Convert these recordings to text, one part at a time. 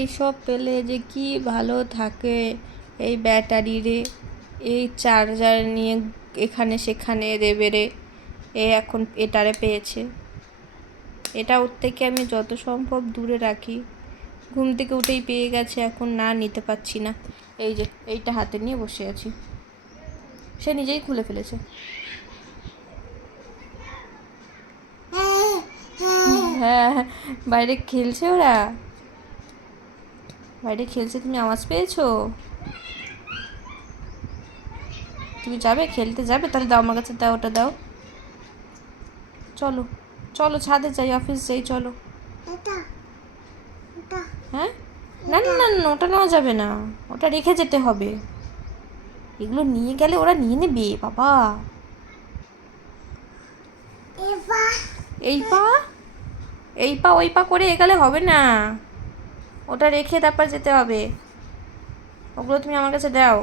এইসব পেলে যে কি ভালো থাকে। এই ব্যাটারি রে, এই চার্জার নিয়ে এখানে সেখানে দেবে রে। এ এখন এটারে পেয়েছে, এটা ওর থেকে আমি যত সম্ভব দূরে রাখি। ঘুম থেকে উঠেই পেয়ে গেছে, এখন না নিতে পারছি না। এই যে এইটা হাতে নিয়ে বসে আছি, সে নিজেই খুলে ফেলেছে। হ্যাঁ, বাইরে খেলছে ওরা, বাইরে খেলছে। তুমি আওয়াজ পেয়েছো? তুমি যাবে খেলতে যাবে? তাহলে দাও আমার কাছে, দাও ওটা দাও। চলো চলো ছাদে যাই, অফিস যাই, চলো। হ্যাঁ, না না না না, ওটা নেওয়া যাবে না, ওটা রেখে যেতে হবে। এগুলো নিয়ে গেলে ওরা নিয়ে নেবে বাবা। এই পা এই পা ওই পা করে এগেলে হবে না, ওটা রেখে তারপর যেতে হবে। ওগুলো তুমি আমার কাছে দাও,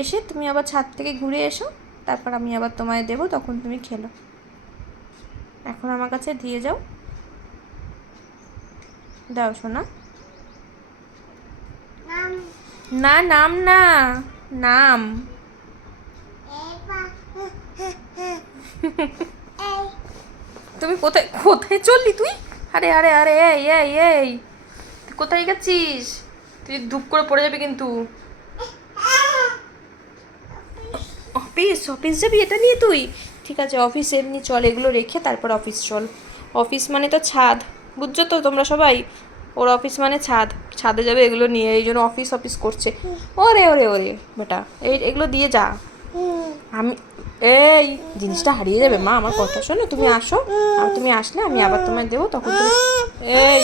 এসে তুমি আবার ছাদ থেকে ঘুরে এসো, তারপর আমি আবার তোমায় দেবো, তখন তুমি খেলো। এখন আমার কাছে দিয়ে যাও, দাও শোনা। না নাম না, নাম। তুমি কোথায় কোথায় চললি তুই? আরে আরে আরে, এই এই এই, তুই কোথায় গেছিস? তুই ধূপ করে পড়ে যাবি কিন্তু। অফিস অফিস যাবি এটা নিয়ে তুই? ঠিক আছে, অফিস এমনি চল, এগুলো রেখে তারপর অফিস চল। অফিস মানে তো ছাদ, বুঝছো তো তোমরা সবাই? ওর অফিস মানে ছাদ, ছাদে যাবে এগুলো নিয়ে, এই জন্য অফিস অফিস করছে। ওরে ওরে ওরে বেটা, এগুলো দিয়ে যা। আমি, এই জিনিসটা হারিয়ে যাবে মা, আমার কথা শোনো, তুমি আসো, আর তুমি আসলে আমি আবার তোমায় দেবো, তখন তুমি। এই,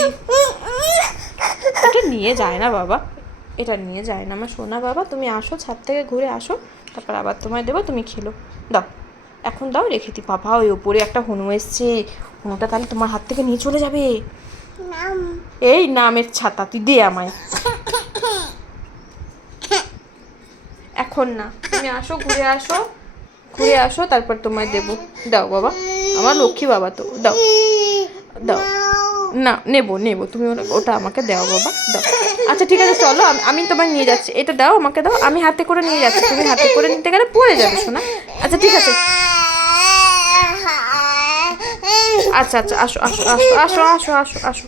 এটা নিয়ে যায় না বাবা, এটা নিয়ে যায় না আমার সোনা বাবা। তুমি আসো, ছাদ থেকে ঘুরে আসো, তারপর আবার তোমায় দেবো, তুমি খেলো। দাও, এখন দাও, রেখে দিই। বাবা ওই ওপরে একটা হনু এসছে, হনুটা তাহলে তোমার হাত থেকে নিয়ে চলে যাবে। এই নামের ছাতা, তুই দে আমায়। এখন না, তুমি আসো, ঘুরে আসো, ঘুরে আসো, তারপর তোমায় দেবো। দাও বাবা, আমার লক্ষ্মী বাবা তো, দাও দাও। না, নেবো নেবো, তুমি ওটা আমাকে দাও বাবা, দাও। আচ্ছা ঠিক আছে চলো, আমি তোমায় নিয়ে যাচ্ছি, এটা দাও আমাকে, দাও, আমি হাতে করে নিয়ে যাচ্ছি, তুমি হাতে করে নিতে গেলে পড়ে যাবে শোনা। আচ্ছা ঠিক আছে, আচ্ছা আচ্ছা, আসো আসো আসো আসো আসো আসো আসো।